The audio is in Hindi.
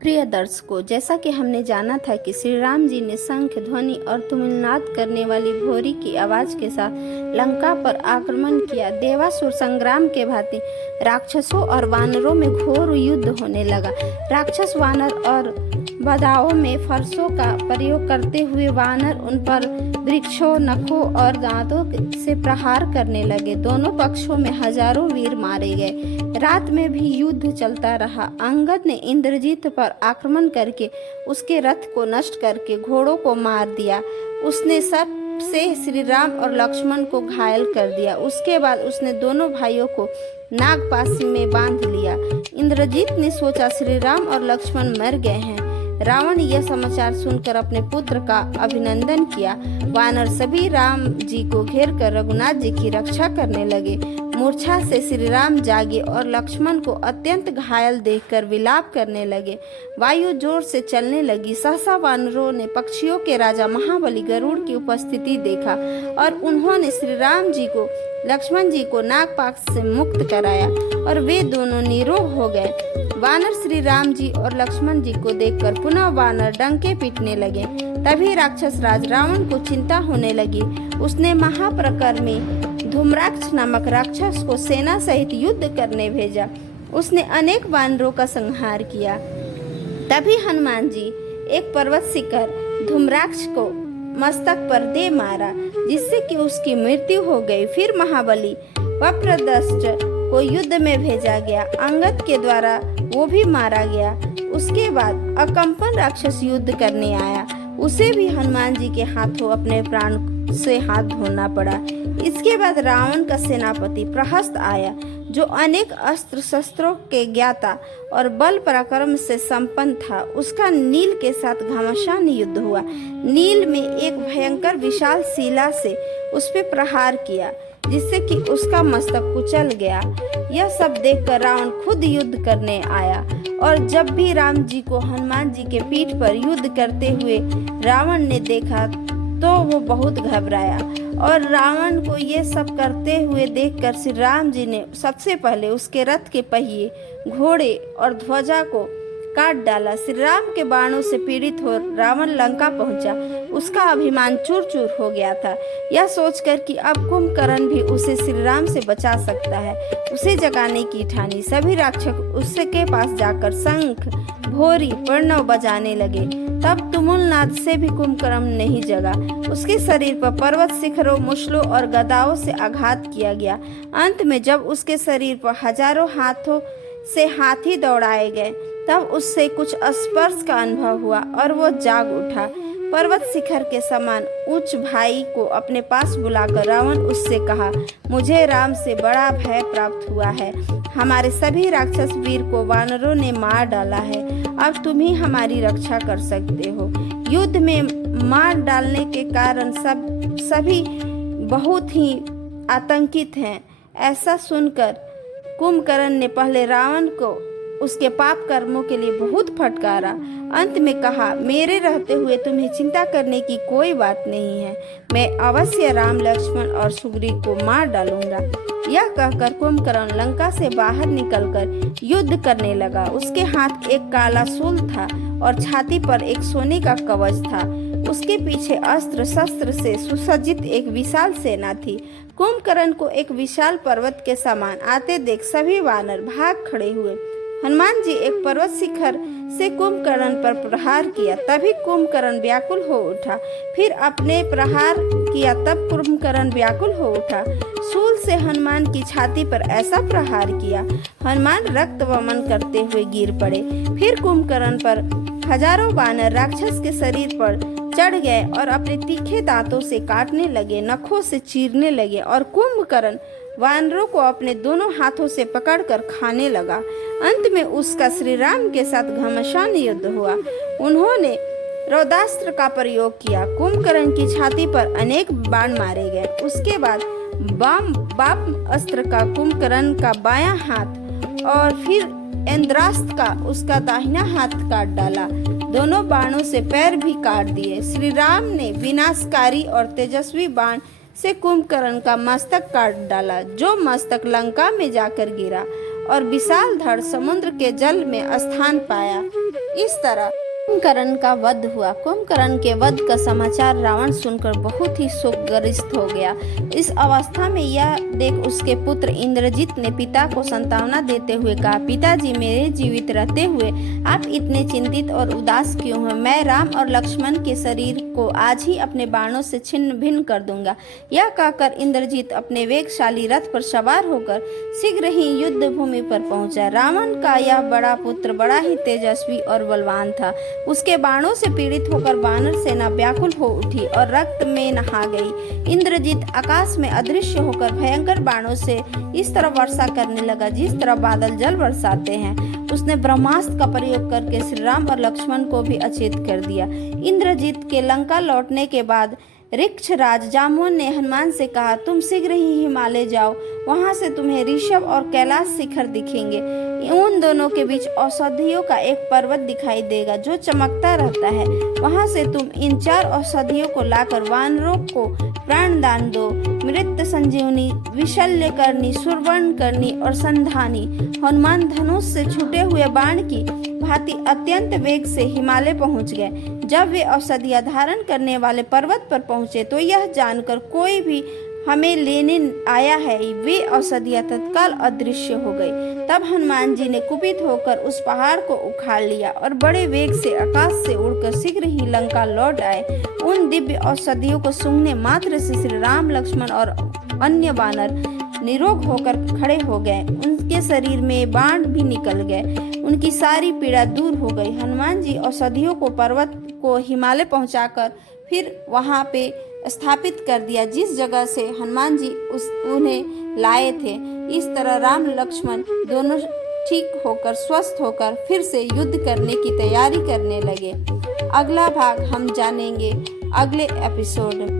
प्रिय दर्शकों, जैसा कि हमने जाना था कि श्री राम जी ने शंख ध्वनि और तुमुलनाद करने वाली भोरी की आवाज के साथ लंका पर आक्रमण किया। देवासुर संग्राम के भांति राक्षसों और वानरों में घोर युद्ध होने लगा। राक्षस वानर और बाधाओं में फरसों का प्रयोग करते हुए वानर उन पर वृक्षों, नखों और दांतों से प्रहार करने लगे। दोनों पक्षों में हजारों वीर मारे गए। रात में भी युद्ध चलता रहा। अंगद ने इंद्रजीत पर आक्रमण करके उसके रथ को नष्ट करके घोड़ों को मार दिया। उसने सबसे श्री राम और लक्ष्मण को घायल कर दिया। उसके बाद उसने दोनों भाइयों को नागपाश में बांध लिया। इंद्रजीत ने सोचा श्री राम और लक्ष्मण मर गए हैं। रावण यह समाचार सुनकर अपने पुत्र का अभिनंदन किया। वानर सभी राम जी को घेर कर रघुनाथ जी की रक्षा करने लगे। मूर्छा से श्री राम जागे और लक्ष्मण को अत्यंत घायल देखकर विलाप करने लगे। वायु जोर से चलने लगी। सहसा वानरों ने पक्षियों के राजा महाबली गरुड़ की उपस्थिति देखा और उन्होंने श्री राम जी को लक्ष्मण जी को नागपाश से मुक्त कराया और वे दोनों निरोग हो गए। वानर श्री राम जी और लक्ष्मण जी को देखकर पुनः वानर डंके पीटने लगे। तभी राक्षस राज रावण को चिंता होने लगी। उसने महाप्रकर धूम्राक्ष नामक राक्षस को सेना सहित युद्ध करने भेजा। उसने अनेक वानरों का संहार किया। तभी हनुमान जी एक पर्वत शिखर धूम्राक्ष को मस्तक पर दे मारा, जिससे कि उसकी मृत्यु हो गई। फिर महाबली वप्रदष्ट को युद्ध में भेजा गया। अंगद के द्वारा वो भी मारा गया। उसके बाद अकंपन राक्षस युद्ध करने आया। उसे भी हनुमान जी के हाथों अपने प्राण से हाथ धोना पड़ा। इसके बाद रावण का सेनापति प्रहस्त आया, जो अनेक अस्त्र शस्त्रों के ज्ञाता और बल पराक्रम से संपन्न था। उसका नील के साथ घमासान युद्ध हुआ। नील में एक भयंकर विशाल शिला से उस पर प्रहार किया, जिससे कि उसका मस्तक कुचल गया। यह सब देखकर रावण खुद युद्ध करने आया और जब भी राम जी को हनुमान जी के पीठ पर युद्ध करते हुए रावण ने देखा तो वो बहुत घबराया। और रावण को ये सब करते हुए देखकर श्री राम जी ने सबसे पहले उसके रथ के पहिए, घोड़े और ध्वजा को काट डाला। श्री राम के बाणों से पीड़ित हो रावण लंका पहुंचा। उसका अभिमान चूर चूर हो गया था। यह सोचकर कि अब कुंभकर्ण भी उसे श्री राम से बचा सकता है, उसे जगाने की ठानी। सभी राक्षस उसके पास जाकर शंख, भोरी, प्रणव बजाने लगे। तब तुमुलनाद से भी कुंभकर्ण नहीं जगा। उसके शरीर पर पर्वत शिखरों, मुश्लों और गदाओं से आघात किया गया। अंत में जब उसके शरीर पर हजारों हाथों से हाथी दौड़ाए गए, तब उससे कुछ स्पर्श का अनुभव हुआ और वो जाग उठा। पर्वत शिखर के समान उच्च भाई को अपने पास बुलाकर रावण उससे कहा, मुझे राम से बड़ा भय प्राप्त हुआ है। हमारे सभी राक्षस वीर को वानरों ने मार डाला है। अब तुम ही हमारी रक्षा कर सकते हो। युद्ध में मार डालने के कारण सभी बहुत ही आतंकित हैं। ऐसा सुनकर कुंभकर्ण ने पहले रावण को उसके पाप कर्मों के लिए बहुत फटकारा। अंत में कहा, मेरे रहते हुए तुम्हें चिंता करने की कोई बात नहीं है। मैं अवश्य राम, लक्ष्मण और सुग्रीव को मार डालूंगा। यह कहकर कुंभकर्ण लंका से बाहर निकलकर युद्ध करने लगा। उसके हाथ एक काला शूल था और छाती पर एक सोने का कवच था। उसके पीछे अस्त्र शस्त्र से सुसज्जित एक विशाल सेना थी। कुंभकर्ण को एक विशाल पर्वत के समान आते देख सभी वानर भाग खड़े हुए। हनुमान जी एक पर्वत शिखर से कुंभकर्ण पर प्रहार किया। तभी कुंभकर्ण व्याकुल हो उठा। फिर अपने प्रहार किया, तब कुंभकर्ण व्याकुल हो उठा। शूल से हनुमान की छाती पर ऐसा प्रहार किया, हनुमान रक्त वमन करते हुए गिर पड़े। फिर कुंभकर्ण पर हजारों वानर राक्षस के शरीर पर चढ़ गए और अपने तीखे दांतों से काटने लगे, नखों से चीरने लगे और कुंभकर्ण वानरों को अपने दोनों हाथों से पकड़कर खाने लगा। अंत में उसका श्री राम के साथ घमासान युद्ध हुआ। उन्होंने रौद्रास्त्र का प्रयोग किया। कुंभकर्ण की छाती पर अनेक बाण मारे गए। उसके बाद बाम अस्त्र का कुंभकर्ण का बायां हाथ और फिर इंद्रास्त्र का उसका दाहिना हाथ काट डाला। दोनों बाणों से पैर भी काट दिए। श्री राम ने विनाशकारी और तेजस्वी बाण से कुंभकर्ण का मस्तक काट डाला, जो मस्तक लंका में जाकर गिरा और विशाल धड़ समुद्र के जल में स्थान पाया। इस तरह कुंभकर्ण का वध हुआ। कुंभकर्ण के वध का समाचार रावण सुनकर बहुत ही शोकग्रस्त हो गया। इस अवस्था में यह देख उसके पुत्र इंद्रजित ने पिता को सांत्वना देते हुए कहा, पिताजी, मेरे जीवित रहते हुए आप इतने चिंतित और उदास क्यों हैं? मैं राम और लक्ष्मण के शरीर को आज ही अपने बाणों से छिन्न भिन्न कर दूंगा। यह कहकर इंद्रजित अपने वेगशाली रथ पर सवार होकर शीघ्र ही युद्ध भूमि पर पहुंचा। रावण का यह बड़ा पुत्र बड़ा ही तेजस्वी और बलवान था। उसके बाणों से पीड़ित होकर वानर सेना व्याकुल हो उठी और रक्त में नहा गई। इंद्रजित आकाश में अदृश्य होकर भयंकर बाणों से इस तरह वर्षा करने लगा जिस तरह बादल जल बरसाते हैं। उसने ब्रह्मास्त्र का प्रयोग करके श्री राम और लक्ष्मण को भी अचेत कर दिया। इंद्रजित के लंका लौटने के बाद ऋक्षराज जाम्बुवन ने हनुमान से कहा, तुम शीघ्र ही हिमालय जाओ, वहां से तुम्हें ऋषभ और कैलाश शिखर दिखेंगे। उन दोनों के बीच औषधियों का एक पर्वत दिखाई देगा जो चमकता रहता है। वहां से तुम इन 4 औषधियों को लाकर वानरों को प्राणदान दो। मृत संजीवनी, विशल्यकर्णी, सुवर्णकर्णी और संधानी। हनुमान धनुष से छूटे हुए बाण की भांति अत्यंत वेग से हिमालय पहुंच गए। जब वे औषधियां धारण करने वाले पर्वत पर पहुंचे तो यह जानकर कोई भी हमें लेने आया है, वे औषधियां तत्काल अदृश्य हो गई। तब हनुमान जी ने कुपित होकर उस पहाड़ को उखाड़ लिया और बड़े वेग से आकाश से उड़कर शीघ्र ही लंका लौट आए। उन दिव्य औषधियों को सूंघने मात्र से श्री राम, लक्ष्मण और अन्य वानर निरोग होकर खड़े हो गए। उनके शरीर में बाण भी निकल गए। उनकी सारी पीड़ा दूर हो गई। हनुमान जी औषधियों को पर्वत को हिमालय पहुंचाकर फिर वहां पे स्थापित कर दिया जिस जगह से हनुमान जी उन्हें लाए थे। इस तरह राम लक्ष्मण दोनों ठीक होकर स्वस्थ होकर फिर से युद्ध करने की तैयारी करने लगे। अगला भाग हम जानेंगे अगले एपिसोड में।